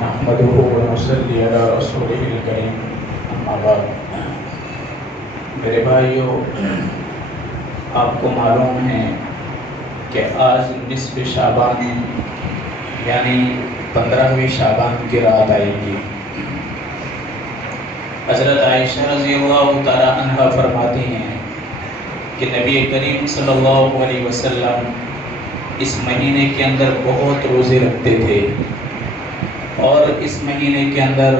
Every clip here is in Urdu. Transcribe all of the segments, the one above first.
نحمده ونصلي على رسوله الكريم اما بعد۔ میرے بھائیو، آپ کو معلوم ہے کہ آج نصف شعبان یعنی 15ویں شعبان کی رات آئے گی۔ حضرت عائشہ رضی اللہ تعالی عنہ فرماتی ہیں کہ نبی کریم صلی اللہ علیہ وسلم اس مہینے کے اندر بہت روزے رکھتے تھے، اور اس مہینے کے اندر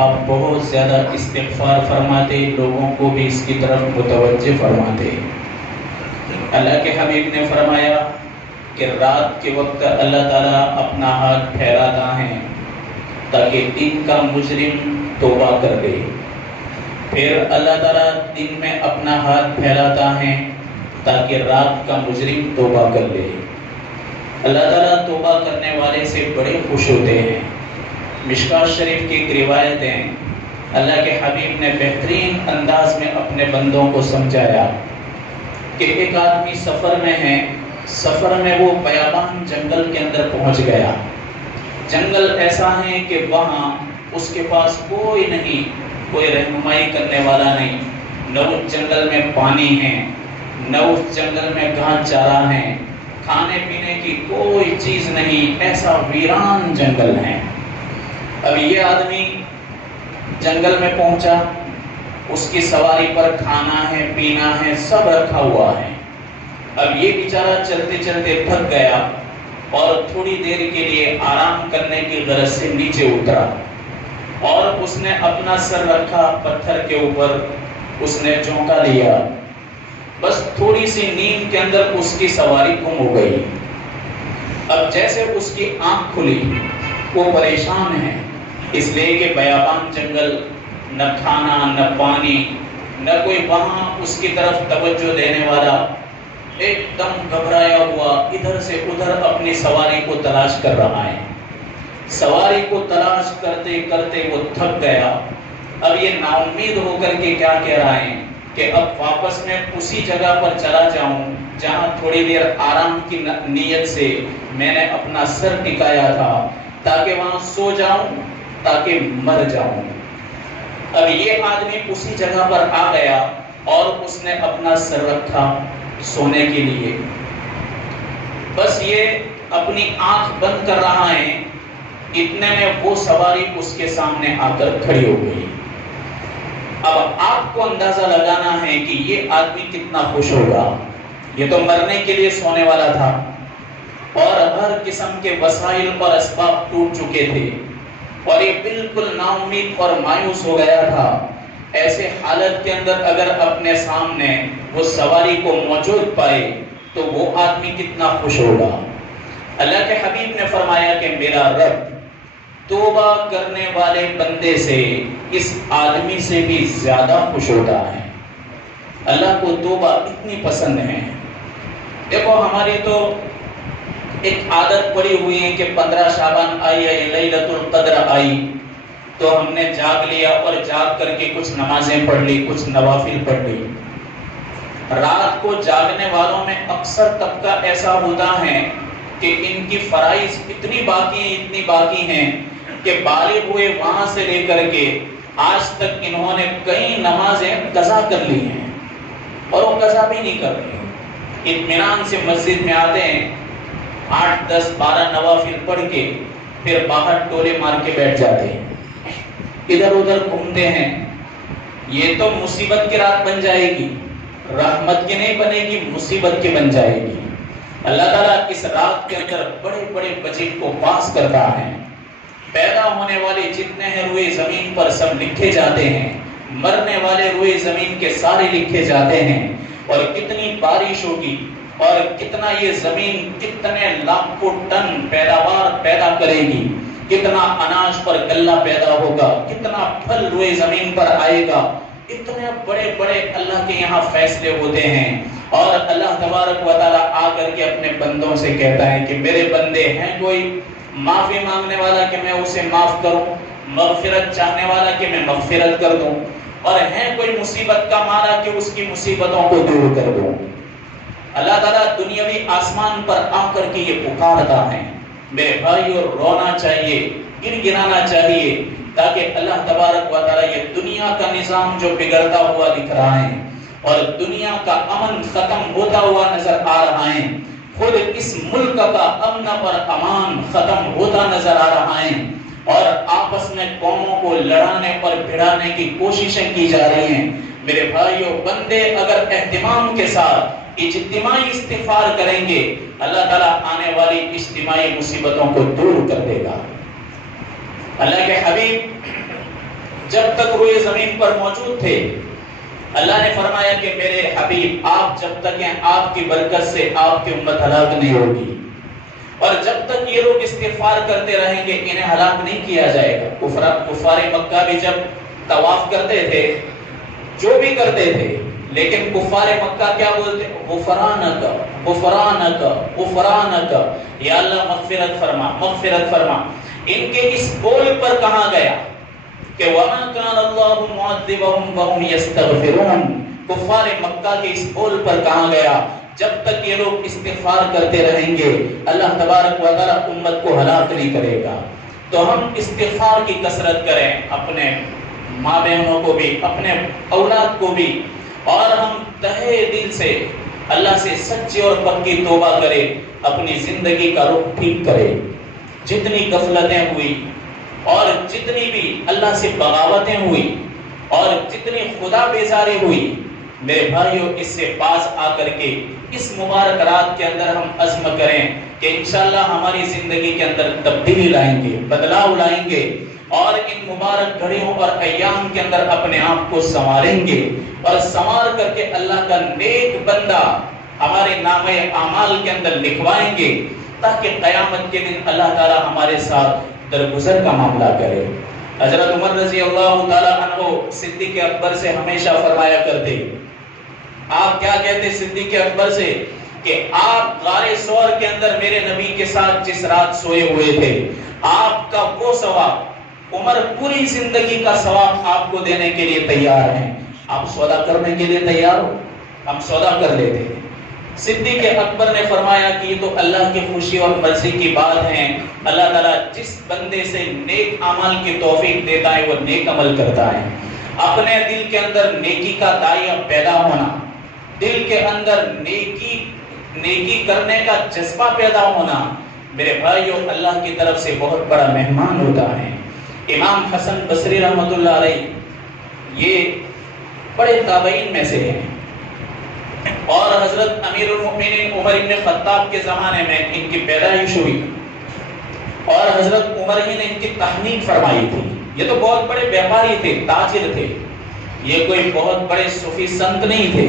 آپ بہت زیادہ استغفار فرماتے، لوگوں کو بھی اس کی طرف متوجہ فرماتے۔ اللہ کے حبیب نے فرمایا کہ رات کے وقت اللہ تعالیٰ اپنا ہاتھ پھیلاتا ہے تاکہ دن کا مجرم توبہ کر دے، پھر اللہ تعالیٰ دن میں اپنا ہاتھ پھیلاتا ہے تاکہ رات کا مجرم توبہ کر لے۔ اللہ تعالیٰ توبہ کرنے والے سے بڑے خوش ہوتے ہیں۔ مشکوٰۃ شریف کی ایک روایت ہے، اللہ کے حبیب نے بہترین انداز میں اپنے بندوں کو سمجھایا کہ ایک آدمی سفر میں ہے، سفر میں وہ بیابان جنگل کے اندر پہنچ گیا۔ جنگل ایسا ہے کہ وہاں اس کے پاس کوئی نہیں، کوئی رہنمائی کرنے والا نہیں، نہ اس جنگل میں پانی ہے، نہ اس جنگل میں گھاس چارہ ہے، کھانے پینے کی کوئی چیز نہیں، ایسا ویران جنگل ہے۔ اب یہ آدمی جنگل میں پہنچا، اس کی سواری پر کھانا ہے، پینا ہے، سب رکھا ہوا ہے۔ اب یہ بیچارہ چلتے چلتے تھک گیا اور تھوڑی دیر کے لیے آرام کرنے کی غرض سے نیچے اترا، اور اس نے اپنا سر رکھا پتھر کے اوپر، اس نے چونکا لیا، بس تھوڑی سی نیند کے اندر اس کی سواری گم ہو گئی۔ اب جیسے اس کی آنکھ کھلی، وہ پریشان ہے، اس لیے کہ بیابان جنگل، نہ کھانا نہ پانی، نہ کوئی وہاں اس کی طرف توجہ دینے والا، ایک دم گھبرایا ہوا ادھر سے ادھر اپنی سواری کو تلاش کر رہا ہے۔ سواری کو تلاش کرتے کرتے وہ تھک گیا۔ اب یہ نا امید ہو کر کے کیا کہہ رہا ہے کہ اب واپس میں اسی جگہ پر چلا جاؤں جہاں تھوڑی دیر آرام کی نیت سے میں نے اپنا سر ٹکایا تھا، تاکہ وہاں سو جاؤں، تاکہ مر جاؤں۔ اب یہ آدمی اسی جگہ پر آ گیا اور اس نے اپنا سر رکھا سونے کے لیے۔ بس یہ اپنی آنکھ بند کر رہا ہے، اتنے میں وہ سواری اس کے سامنے آ کر کھڑی ہو گئی۔ اب آپ کو اندازہ لگانا ہے کہ یہ آدمی کتنا خوش ہوگا۔ یہ تو مرنے کے لیے سونے والا تھا، اور ہر قسم کے وسائل اور اسباب ٹوٹ چکے تھے، اور یہ بالکل نا امید اور مایوس ہو گیا تھا۔ ایسے حالت کے اندر اگر اپنے سامنے وہ سواری کو موجود پائے تو وہ آدمی کتنا خوش ہوگا۔ اللہ کے حبیب نے فرمایا کہ میرا رب توبہ کرنے والے بندے سے اس آدمی سے بھی زیادہ خوش ہوتا ہے۔ اللہ کو توبہ اتنی پسند ہے۔ دیکھو، ہماری تو ایک عادت پڑی ہوئی ہے کہ 15 شعبان آئی ہے، لیلۃ القدر آئی تو ہم نے جاگ لیا اور جاگ کر کے کچھ نمازیں پڑھ لی، کچھ نوافل پڑھ لی۔ رات کو جاگنے والوں میں اکثر طبقہ ایسا ہوتا ہے کہ ان کی فرائض اتنی باقی ہیں کہ بالغ ہوئے وہاں سے لے کر کے آج تک انہوں نے کئی نمازیں قضا کر لی ہیں، اور وہ قضا بھی نہیں کر رہے، اطمینان سے مسجد میں آتے ہیں، 8 10 12 نوافل پڑھ کے پھر باہر ٹولے مار کے بیٹھ جاتے ہیں، ادھر ادھر گھومتے ہیں۔ یہ تو مصیبت کی رات بن جائے گی، رحمت کی نہیں بنے گی، مصیبت کی بن جائے گی۔ اللہ تعالیٰ اس رات کے اندر بڑے بڑے بجٹ کو پاس کرتا ہے۔ پیدا ہونے والے جتنے ہیں روئے زمین پر سب لکھے جاتے ہیں، مرنے والے روئے زمین کے سارے لکھے جاتے ہیں، اور کتنی بارش ہوگی، اور کتنا یہ زمین کتنے لاکھوں ٹن پیداوار پیدا کرے گی، کتنا اناج پر غلہ پیدا ہوگا، کتنا پھل روئے زمین پر آئے گا، اتنے بڑے بڑے اللہ کے یہاں فیصلے ہوتے ہیں۔ اور اللہ تبارک و تعالیٰ آ کر کے اپنے بندوں سے کہتا ہے کہ میرے بندے ہیں کوئی معافی مانگنے والا کہ میں اسے معاف کروں، مغفرت چاہنے والا کہ میں مغفرت کر دوں، اور ہے کوئی مصیبت کا مارا کہ اس کی مصیبتوں کو دور کر دوں۔ اللہ تعالیٰ دنیاوی آسمان پر آ کر کے یہ پکارتا ہے میرے بھائیو رونا چاہیے، گنگنانا چاہیے، تاکہ اللہ تبارک و تعالیٰ یہ دنیا کا نظام جو بگڑتا ہوا دکھ رہا ہے اور دنیا کا امن ختم ہوتا ہوا نظر آ رہا ہے، خود اس ملک کا امن اور امان ختم ہوتا نظر آ رہا ہے، اور آپس میں قوموں کو لڑانے اور بھڑانے کی کوششیں کی جا رہی ہیں۔ میرے بھائیو، بندے اگر اہتمام کے ساتھ اجتماعی استغفار کریں گے، اللہ تعالیٰ آنے والی اجتماعی مصیبتوں کو دور کر دے گا۔ اللہ کے حبیب جب تک روئے زمین پر موجود تھے، اللہ نے فرمایا کہ میرے حبیب آپ جب تک ہیں، آپ کی برکت سے آپ کی امت ہلاک نہیں ہوگی، اور جب تک یہ لوگ استغفار کرتے رہیں گے انہیں ہلاک نہیں کیا جائے گا۔ کفار مکہ بھی جب طواف کرتے تھے، جو بھی کرتے تھے، لیکن کفار مکہ کیا بولتے؟ غفرانک غفرانک غفرانک، یا اللہ مغفرت فرما مغفرت فرما۔ ان کے اس بول پر کہا گیا کہ وَمَا كَانَ اللَّهُ مُعَذِّبَهُمْ وَهُمْ يَسْتَغْفِرُونَ، کفار مکہ کے اس بول پر کہا گیا جب تک یہ لوگ استغفار کرتے رہیں گے اللہ تبارک و تعالیٰ امت کو ہلاک نہیں کرے گا۔ تو ہم استغفار کی کثرت کریں، اپنے ماں بہنوں کو بھی، اپنے اولاد کو بھی، اور ہم تہے دل سے اللہ سے سچی اور پکی توبہ کریں، اپنی زندگی کا رخ ٹھیک کریں۔ جتنی غفلتیں ہوئی اور جتنی بھی اللہ سے بغاوتیں ہوئی اور جتنی خدا بیزاری ہوئی، میرے بھائیوں اس سے باز آ کر کے اس مبارک رات کے اندر ہم عزم کریں کہ انشاءاللہ ہماری زندگی کے اندر تبدیلی لائیں گے، بدلاؤ لائیں گے، اور ان مبارک گھڑیوں اور ایام کے اندر اپنے آپ کو سنواریں گے، اور سنوار کر کے اللہ کا نیک بندہ ہمارے نامہ اعمال کے اندر لکھوائیں گے، تاکہ قیامت کے دن اللہ تعالی ہمارے ساتھ درگزر کا معاملہ کرے۔ حضرت عمر رضی اللہ تعالیٰ عنہ صدیق اکبر سے ہمیشہ فرمایا کرتے، آپ کیا کہتے صدیق اکبر سے کہ آپ غار ثور کے اندر میرے نبی کے ساتھ جس رات سوئے ہوئے تھے، آپ کا وہ ثواب عمر پوری زندگی کا ثواب آپ کو دینے کے لیے تیار ہیں۔ آپ سودا کرنے کے لیے تیار ہو؟ ہم سودا کر لیتے ہیں۔ صدیق اکبر نے فرمایا کہ یہ تو اللہ کی خوشی اور مرضی کی بات ہے، اللہ تعالیٰ جس بندے سے نیک اعمال کی توفیق دیتا ہے وہ نیک عمل کرتا ہے۔ اپنے دل کے اندر نیکی کا داعیہ پیدا ہونا، دل کے اندر نیکی کرنے کا جذبہ پیدا ہونا، میرے بھائیوں اللہ کی طرف سے بہت بڑا مہمان ہوتا ہے۔ امام حسن بصری رحمۃ اللہ علیہ یہ بڑے تابعین میں سے ہیں، اور حضرت امیر المؤمنین عمر بن خطاب کے زمانے میں ان کی پیدائش ہوئی، اور حضرت عمر ہی نے ان کی تحنیک فرمائی تھی۔ یہ تو بہت بڑے بیپاری تھے، تاجر تھے، یہ کوئی بہت بڑے صوفی سنت نہیں تھے،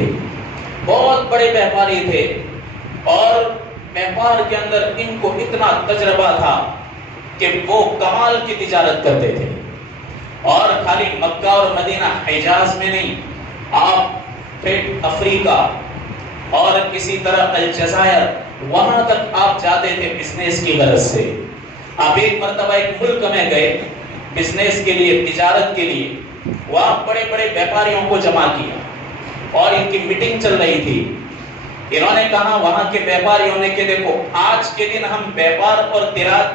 بہت بڑے بیپاری تھے، اور بیپار کے اندر ان کو اتنا تجربہ تھا کہ وہ کمال کی تجارت کرتے تھے، اور خالی مکہ اور مدینہ حجاز میں نہیں، آپ پھر افریقہ اور اسی طرح الجزائر وہاں تک آپ جاتے تھے بزنس کی غرض سے۔ آپ ایک مرتبہ ایک ملک میں گئے بزنس کے لیے، تجارت کے لیے، وہاں بڑے بڑے بیپاریوں کو جمع کیا اور ان کی میٹنگ چل رہی تھی۔ انہوں نے کہا وہاں کے بیپاریوں نے کہ دیکھو آج کے دن ہم بیپار اور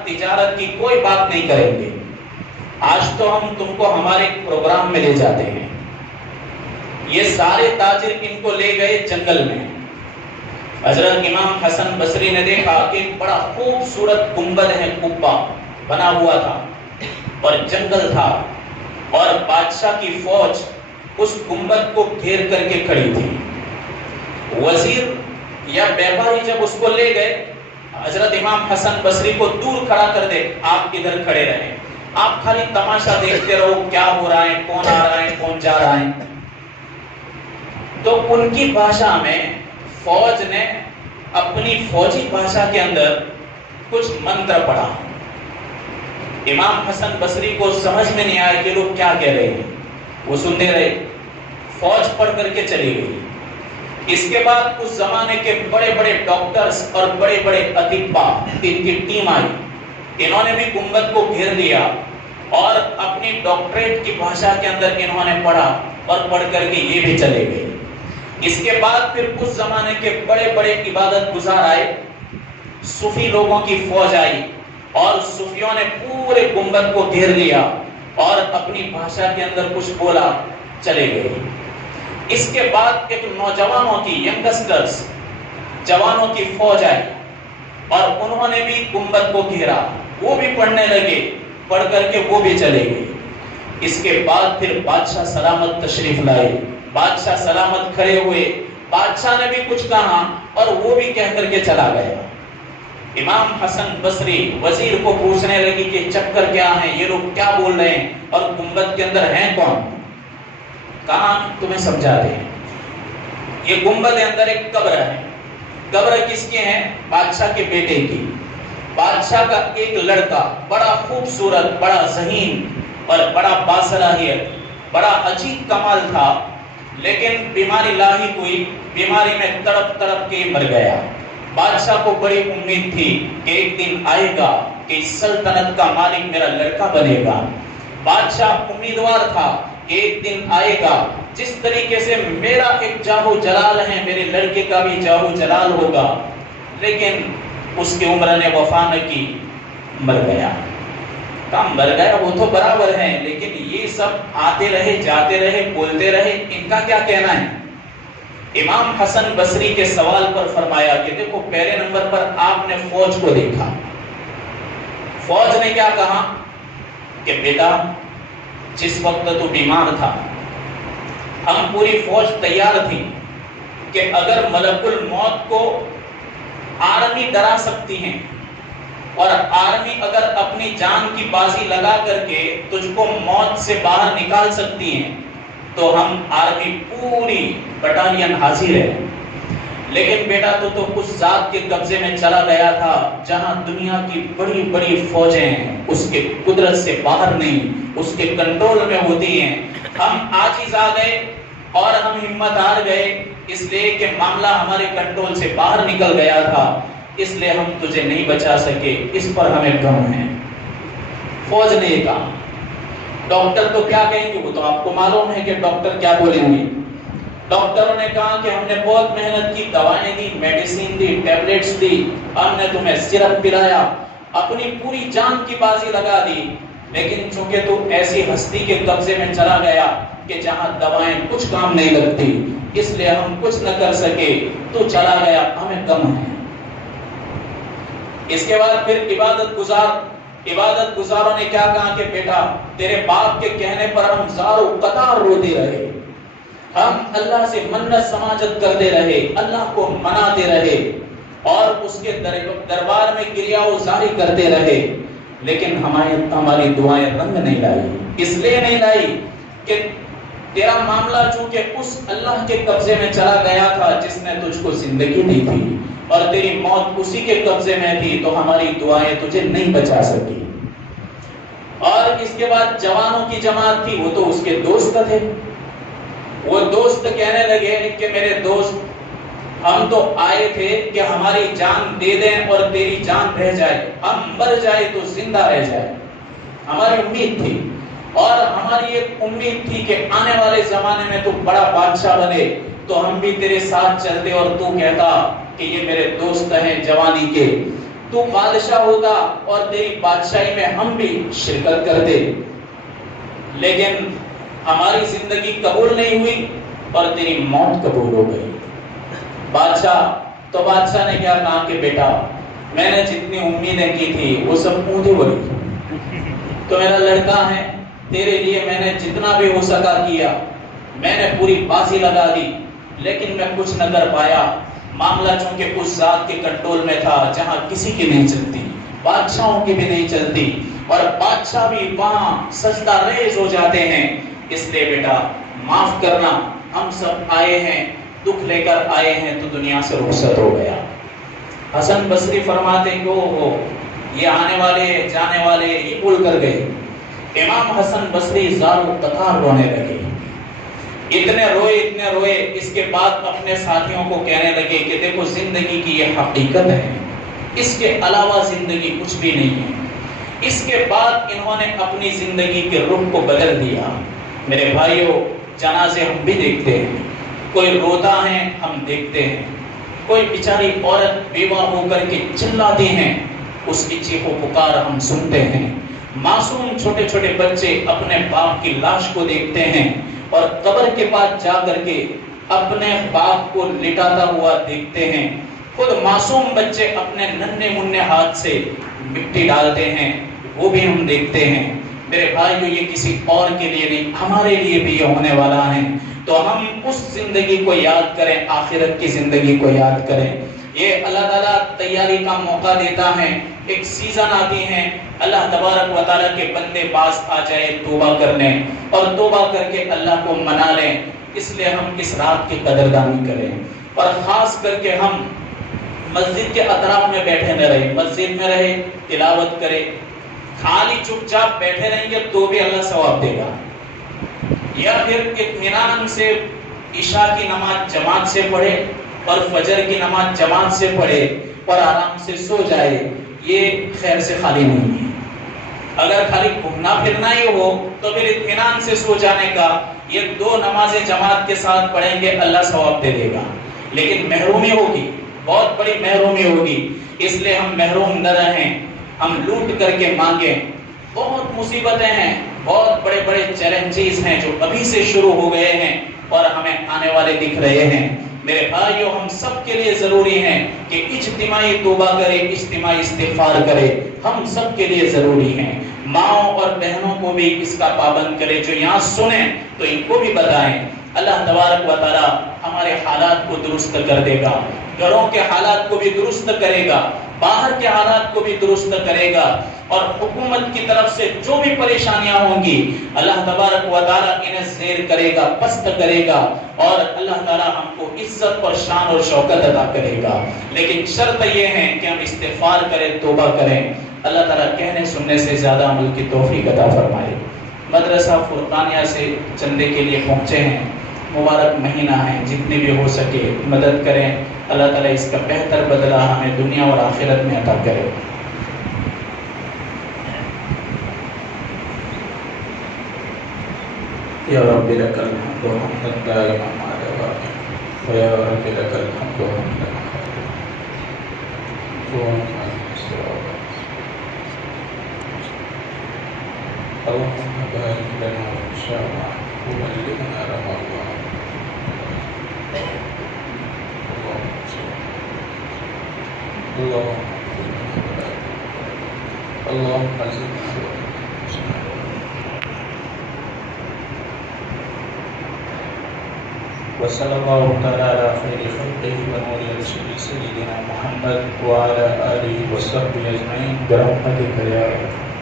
تجارت کی کوئی بات نہیں کریں گے، آج تو ہم تم کو ہمارے پروگرام میں لے جاتے ہیں۔ یہ سارے تاجر ان کو لے گئے جنگل میں۔ حضرت امام حسن بصری نے دیکھا کہ ایک بڑا خوبصورت گنبد ہے، قبہ بنا ہوا تھا اور جنگل تھا، اور بادشاہ کی فوج اس گنبد کو گھیر کر کے کھڑی تھی۔ وزیر یا بیپاری جب اس کو لے گئے، حضرت امام حسن بصری کو دور کھڑا کر دے، آپ ادھر کھڑے رہیں، آپ خالی تماشا دیکھتے رہو کیا ہو رہا ہے، کون آ رہا ہے، کون جا رہا ہے۔ تو ان کی بھاشا میں فوج نے اپنی فوجی بھاشا کے اندر کچھ منتر پڑھا۔ امام حسن بصری کو سمجھ میں نہیں آیا کہ لوگ کیا کہہ رہے ہیں، وہ سنتے رہے، فوج پڑھ کر کے چلی گئی۔ اس کے بعد اس زمانے کے بڑے بڑے ڈاکٹرز اور بڑے بڑے اطباء ان کی ٹیم آئی، انہوں نے بھی گنبد کو گھیر لیا اور اپنی ڈاکٹریٹ کی بھاشا کے اندر انہوں نے پڑھا، اور پڑھ کر کے یہ بھی چلے گئے۔ اس کے بعد پھر اس زمانے کے بڑے بڑے عبادت گزار آئے، صوفی لوگوں کی فوج آئی، اور صوفیوں نے پورے گنبد کو گھیر لیا اور اپنی بھاشا کے اندر کچھ بولا، چلے گئے۔ اس کے بعد ایک نوجوانوں کی ینگسٹرز، جوانوں کی فوج آئی اور انہوں نے بھی گنبد کو گھیرا، وہ بھی پڑھنے لگے، پڑھ کر کے وہ بھی چلے گئے۔ اس کے بعد پھر بادشاہ سلامت تشریف لائے، بادشاہ سلامت کھڑے ہوئے، بادشاہ نے بھی کچھ کہا اور وہ بھی کہہ کر کے چلا گیا۔ امام حسن بصری وزیر کو پوچھنے لگی کہ چکر کیا ہے، یہ لوگ کیا بول رہے ہیں اور گنبد کے اندر ہیں کون؟ کہاں تمہیں سمجھا دیں۔ یہ گنبد کے اندر ایک قبر ہے، قبر کس کی ہے؟ بادشاہ کے بیٹے کی۔ بادشاہ کا ایک لڑکا بڑا خوبصورت، بڑا ذہین اور بڑا باصلاحیت، بڑا عجیب کمال تھا، لیکن بیماری لاحق ہوئی، بیماری میں تڑپ تڑپ کے مر گیا۔ بادشاہ کو بڑی امید تھی کہ ایک دن آئے گا کہ اس سلطنت کا مالک میرا لڑکا بنے گا۔ بادشاہ امیدوار تھا کہ ایک دن آئے گا، جس طریقے سے میرا ایک جاہو جلال ہے میرے لڑکے کا بھی جاہو جلال ہوگا، لیکن اس کی عمر نے وفا نہ کی، مر گیا۔ کام مر گیا وہ تو برابر ہے، لیکن یہ سب آتے رہے، جاتے رہے، بولتے رہے، ان کا کیا کہنا ہے؟ امام حسن بصری کے سوال پر فرمایا کہ دیکھو، پہلے نمبر پر آپ نے فوج کو دیکھا، فوج نے کیا کہا کہ بیٹا جس وقت تو بیمار تھا ہم پوری فوج تیار تھی کہ اگر ملک الموت کو آرمی ڈرا سکتی ہیں اور آرمی اگر اپنی جان کی بازی لگا کر کے تجھ کو موت سے باہر نکال سکتی ہیں تو ہم آرمی پوری بٹالین حاضر ہے، لیکن بیٹا تو اس ذات کے قبضے میں چلا گیا تھا جہاں دنیا کی بڑی بڑی فوجیں اس کے قدرت سے باہر نہیں، اس کے کنٹرول میں ہوتی ہیں۔ ہم عاجز آ گئے اور ہم ہمت ہار گئے، اس لیے کہ معاملہ ہمارے کنٹرول سے باہر نکل گیا تھا، اس لیے ہم تجھے نہیں بچا سکے، اس پر ہمیں غم ہے۔ فوج نے یہ کہا۔ ڈاکٹر تو کیا کہیں گے، وہ تو آپ کو معلوم ہے کہ ڈاکٹر کیا بولیں گے۔ ڈاکٹروں نے کہا کہ ہم نے بہت محنت کی، دوائیں دی، میڈیسین دی، ٹیبلٹس دی، ہم نے تمہیں سرپ پلایا، اپنی پوری جان کی بازی لگا دی، لیکن چونکہ تو ایسی ہستی کے قبضے میں چلا گیا کہ جہاں دوائیں کچھ کام نہیں لگتی، اس لیے ہم کچھ نہ کر سکے، تو چلا گیا، ہمیں غم ہے۔ اس کے بعد پھر عبادت گزاروں نے کیا کہا کہ بیٹا تیرے باپ کے کہنے پر ہم زار و قطار روتے رہے، ہم اللہ سے منت سماجت کرتے رہے، اللہ کو مناتے رہے اور اس کے دربار میں گریہ و زاری کرتے رہے، لیکن ہماری دعائیں رنگ نہیں لائی۔ اس لیے نہیں لائی کہ تیرا معاملہ چونکہ اس اللہ کے قبضے میں چلا گیا تھا جس نے تجھ کو زندگی دی تھی، اور تیری موت اسی کے قبضے میں تھی، تو ہماری دعائیں تجھے نہیں بچا سکی۔ اور اس کے بعد جوانوں کی جماعت تھی، وہ تو اس کے دوست تھے، وہ دوست کہنے لگے کہ میرے دوست ہم تو آئے تھے کہ ہماری جان دے دیں اور تیری جان رہ جائے، ہم مر جائے تو زندہ رہ جائے، ہماری امید تھی، اور ہماری ایک امید تھی کہ آنے والے زمانے میں تو بڑا بادشاہ بنے تو ہم بھی تیرے ساتھ چلتے اور تو کہتا کہ یہ میرے دوست ہیں جوانی کے، تو بادشاہ ہوتا اور تیری بادشاہی میں ہم بھی شرکت کرتے، لیکن ہماری زندگی قبول نہیں ہوئی اور تیری موت قبول ہو گئی۔ بادشاہ نے کیا کہا کہ بیٹا میں نے جتنی امیدیں کی تھی وہ سب اونھی بڑی، تو میرا لڑکا ہے، تیرے لیے میں نے جتنا بھی ہو سکا کیا، میں نے پوری بازی لگا دی، لیکن میں کچھ نہ کر پایا۔ معاملہ چونکہ اس ذات کے کنٹرول میں تھا جہاں کسی کی نہیں چلتی، بادشاہوں کی بھی نہیں چلتی، اور بادشاہ بھی وہاں سجدہ ریز ہو جاتے ہیں، اس لیے بیٹا معاف کرنا، ہم سب آئے ہیں، دکھ لے کر آئے ہیں تو دنیا سے رخصت ہو گیا۔ حسن بصری فرماتے ہیں کہ یہ آنے والے جانے والے یہ بھول کر گئے۔ امام حسن بصری زار و قطار رونے لگے، اتنے روئے، اس کے بعد اپنے ساتھیوں کو کہنے لگے کہ دیکھو زندگی کی یہ حقیقت ہے، اس کے علاوہ زندگی کچھ بھی نہیں ہے۔ اس کے بعد انہوں نے اپنی زندگی کے رخ کو بدل دیا۔ میرے بھائیوں، جنازے ہم بھی دیکھتے ہیں، کوئی روتا ہے ہم دیکھتے ہیں، کوئی بیچاری عورت بیوہ ہو کر کے چلاتی ہیں، اس کی چیخ و پکار ہم سنتے ہیں۔ معصوم چھوٹے چھوٹے بچے اپنے باپ کی لاش کو دیکھتے ہیں اور قبر کے پاس جا کر کے اپنے باپ کو لٹاتا ہوا دیکھتے ہیں۔ خود معصوم بچے اپنے ننھے منھے ہاتھ سے مٹی ڈالتے ہیں، وہ بھی ہم دیکھتے ہیں۔ میرے بھائیو، یہ کسی اور کے لیے نہیں، ہمارے لیے بھی یہ ہونے والا ہے۔ تو ہم اس زندگی کو یاد کریں، آخرت کی زندگی کو یاد کریں۔ یہ اللہ تعالیٰ تیاری کا موقع دیتا ہے، ایک سیزن آتی ہے، اللہ تبارک و تعالیٰ کے بندے باز آ جائے توبہ کرنے، اور توبہ کر کے اللہ کو منا لیں۔ اس لیے ہم اس رات کی قدردانی کریں، اور خاص کر کے ہم مسجد کے اطراف میں بیٹھے نہ رہے، مسجد میں رہے، تلاوت کرے۔ خالی چپ چاپ بیٹھے رہیں گے تو بھی اللہ ثواب دے گا، یا پھر اطمینان سے عشاء کی نماز جماعت سے پڑھے اور فجر کی نماز جماعت سے پڑھے اور آرام سے سو جائے، یہ خیر سے خالی نہیں ہے۔ اگر خالی گھومنا پھرنا ہی ہو تو پھر اطمینان سے سو جانے کا، یہ 2 نمازیں جماعت کے ساتھ پڑھیں گے اللہ ثواب دے دے گا، لیکن محرومی ہوگی، بہت بڑی محرومی ہوگی۔ اس لیے ہم محروم نہ رہیں، ہم لوٹ کر کے مانگیں۔ بہت مصیبتیں ہیں، بہت بڑے بڑے چیلنجز ہیں جو ابھی سے شروع ہو گئے ہیں اور ہمیں آنے والے دکھ رہے ہیں۔ میرے بھائیو، ہم سب کے لیے ضروری ہے کہ اجتماعی توبہ کرے، اجتماعی استغفار کرے، ہم سب کے لیے ضروری ہے۔ ماؤں اور بہنوں کو بھی اس کا پابند کرے، جو یہاں سنیں تو ان کو بھی بتائیں۔ اللہ تبارک و تعالی ہمارے حالات کو درست کر دے گا، گھروں کے حالات کو بھی درست کرے گا، باہر کے حالات کو بھی درست کرے گا، اور حکومت کی طرف سے جو بھی پریشانیاں ہوں گی اللہ تبارک و تعالی انہیں زیر کرے گا، پست کرے گا، اور اللہ تعالی ہم کو عزت اور شان اور شوکت عطا کرے گا۔ لیکن شرط یہ ہے کہ ہم استغفار کریں، توبہ کریں۔ اللہ تعالیٰ کہنے سننے سے زیادہ عمل کی توفیق عطا فرمائے۔ مدرسہ فرقانیہ سے چندے کے لیے پہنچے ہیں، مبارک مہینہ ہے، جتنی بھی ہو سکے مدد کریں۔ اللہ تعالیٰ اس کا بہتر بدلہ ہمیں دنیا اور آخرت میں عطا کرے۔ یا رب لک الحمد حمدا دائما مع دوامہ، ویا رب لک الحمد حمدا اللهم بارك لنا في شعبان وبلغنا رمضان. اللهم زدنا وصلى الله تعالى على خير خلقه ونور رسوله سيدنا محمد وعلى آله وصحبه أجمعين برحمتك يا رب.